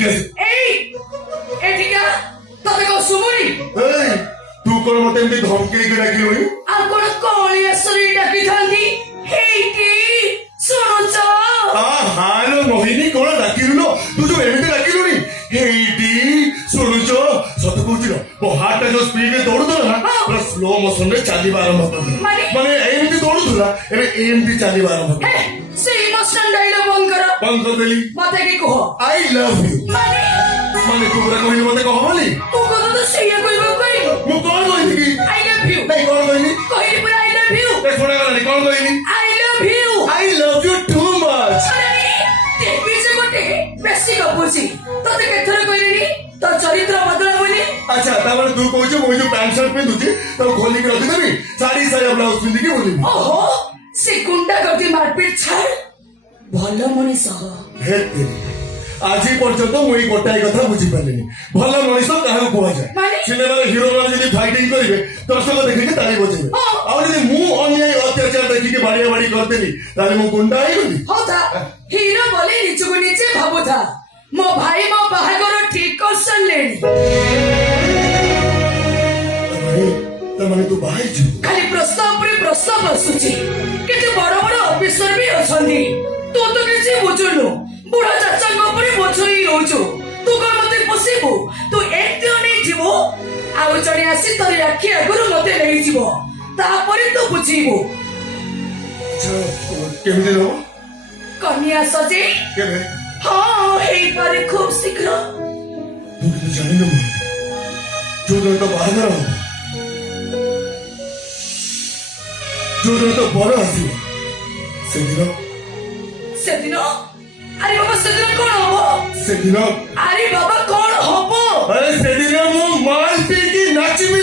ଏଠିକା ଏଠିକା ତତେ କଣ ଶୁଭୁନି? ତୁ କଣ ମତେ ଏମିତି ଧମକେଇକି ଡାକିଲୁଣି? ଆଉ କଣ କଳିଆସୁରୀ ଡାକିଥାନ୍ତି? ହେଇଟି ଶୁଣୁଛ? ହାଲୋ ମୋହିନୀ କଣ ଡାକିଲୁ? ତୁ ଯୋଉ ଏମିତି ଡାକିଲୁଣି ହେଇଟି ଶୁଣୁଛ? ସତ କହୁଛି ମୋ ହାର୍ଟ ଯୋଉ ସ୍ପିଡ୍ ରେ ଦୌଡୁଥିଲା ନା ପୁରା ସ୍ଲୋ ମୋସନ ରେ ଚାଲିବା ଆରମ୍ଭ କରିଦେଲା। ମାନେ ଏମିତି ଦୌଡୁଥିଲା ଏବେ ଏମିତି ଚାଲିବା ଆରମ୍ଭ କରିଦେଲା। ସେ ଇମୋସନାଲ ଡାଇଲଗ ବନ୍ଦ କର। ବନ୍ଦ କରିଦେଲି। ମତେ କି କୁହ ଆଇ ଲଭ୍ ୟୁ। ମାନେ ତୁ ପୁରା କହିଲି ମତେ କହ ବୋଲି? ମୁଁ କଣ ତ ସେଇଆ କହିବାକୁ କହିଲି? ମୁଁ କଣ କହିଲି କି? I love you. ନାଇଁ କଣ କହିଲି? କହିଲି ପୁରା ଆଇ ଲଭ୍ ୟୁ। ଶୁଣାଗଲାନି କଣ କହିଲି? I love you. I love you too much. ଦେବୀ ସେ ଗୋଟେ ବେଶୀ ଗପୁଛି। ତତେ କେଥର କହିଲିନି ତୋ ଚରିତ୍ର ବଦଳ ବୋଲି? ଆଚ୍ଛା ତାମାନେ ତୁ କହୁଛୁ ମୁଁ ଯୋଉ ପ୍ୟାଣ୍ଟ ସାର୍ଟ ପିନ୍ଧୁଛି ତାକୁ ଖୋଲିକି ରଖିଦେବି ଶାଢୀ ସାୟା ବ୍ଲାଉଜ ପିନ୍ଧିକି ବୁଲିବି? ଓହୋ ସେ ଗୁଣ୍ଡା ଗତି ମାରପିଟ ଛାଡ ଭଲ ମଣିଷ। ଆଜି ପର୍ଯ୍ୟନ୍ତ ମୁଁ ଏଇ ଗୋଟାଏ କଥା ବୁଝିପାରିଲିନି ଭଲ ମଣିଷ କାହାକୁ କୁହାଯାଏ? ସିନେମାରେ ହିରୋ ମାନେ ଯଦି ଫାଇଟିଂ କରିବେ ଦର୍ଶକ ଦେଖିକି ତାଳି ବଜେଇବେ ଆଉ ଯଦି ମୁଁ ଅନ୍ୟାୟ ଅତ୍ୟାଚାର ଦେଖିକି ବାଡିଆ ବାଡି କରିଦେଲି ତାହେଲେ ମୁଁ ଗୁଣ୍ଡା ହେଇଗଲି? ହଉଥା ହିରୋ ବୋଲି ନିଜକୁ ନିଜେ ଭାବୁଥା। ମୋ ଭାଇ ମୋ ବାହାଘର ଠିକ କରିସାରିଲେଣି। ତାମାନେ ତୁ ବାହାରିଛୁ? ଖାଲି ପ୍ରସ୍ତାବ ଉପରେ ପ୍ରସ୍ତାବ ଆସୁଛି। କେତେ ବଡ ବଡ ଅଫିସର ବି ଅଛନ୍ତି। ତୁ ତ କିଛି ବୁଝୁନୁ। ବୁଢା ଚାଚାଙ୍କ ଉପରେ ବୋଝ ହେଇ ରହୁଛୁ। ତୁ କଣ ମତେ ପୋଷିବୁ? ତୁ ଏମିତି ଅନେଇଥିବୁ ଆଉ ଜଣେ ଆସି ତୋର ଆଖି ଆଗରୁ ମତେ ନେଇଯିବ ତାପରେ ତୁ ବୁଝିବୁ। କେମିତି ହବ? କନ୍ୟା ସଜେଇ କେବେ? ହଁ ହେଇପାରେ ଖୁବ ଶୀଘ୍ର। ତୁ କିନ୍ତୁ ଜାଣିନୁ ଯୋଉଦିନ ତ ବାହାଘର ହବ ଯୋଉଦିନ ତ ବର ଆସିବ ସେଦିନ ଆରେ ବାବା ସେଦିନ କଣ ହବ? ସେଦିନ ଆରେ ବାବା କଣ ହବ? ସେଦିନ ମୁଁ ମାଲ ପିଇକି ନାଚିବି।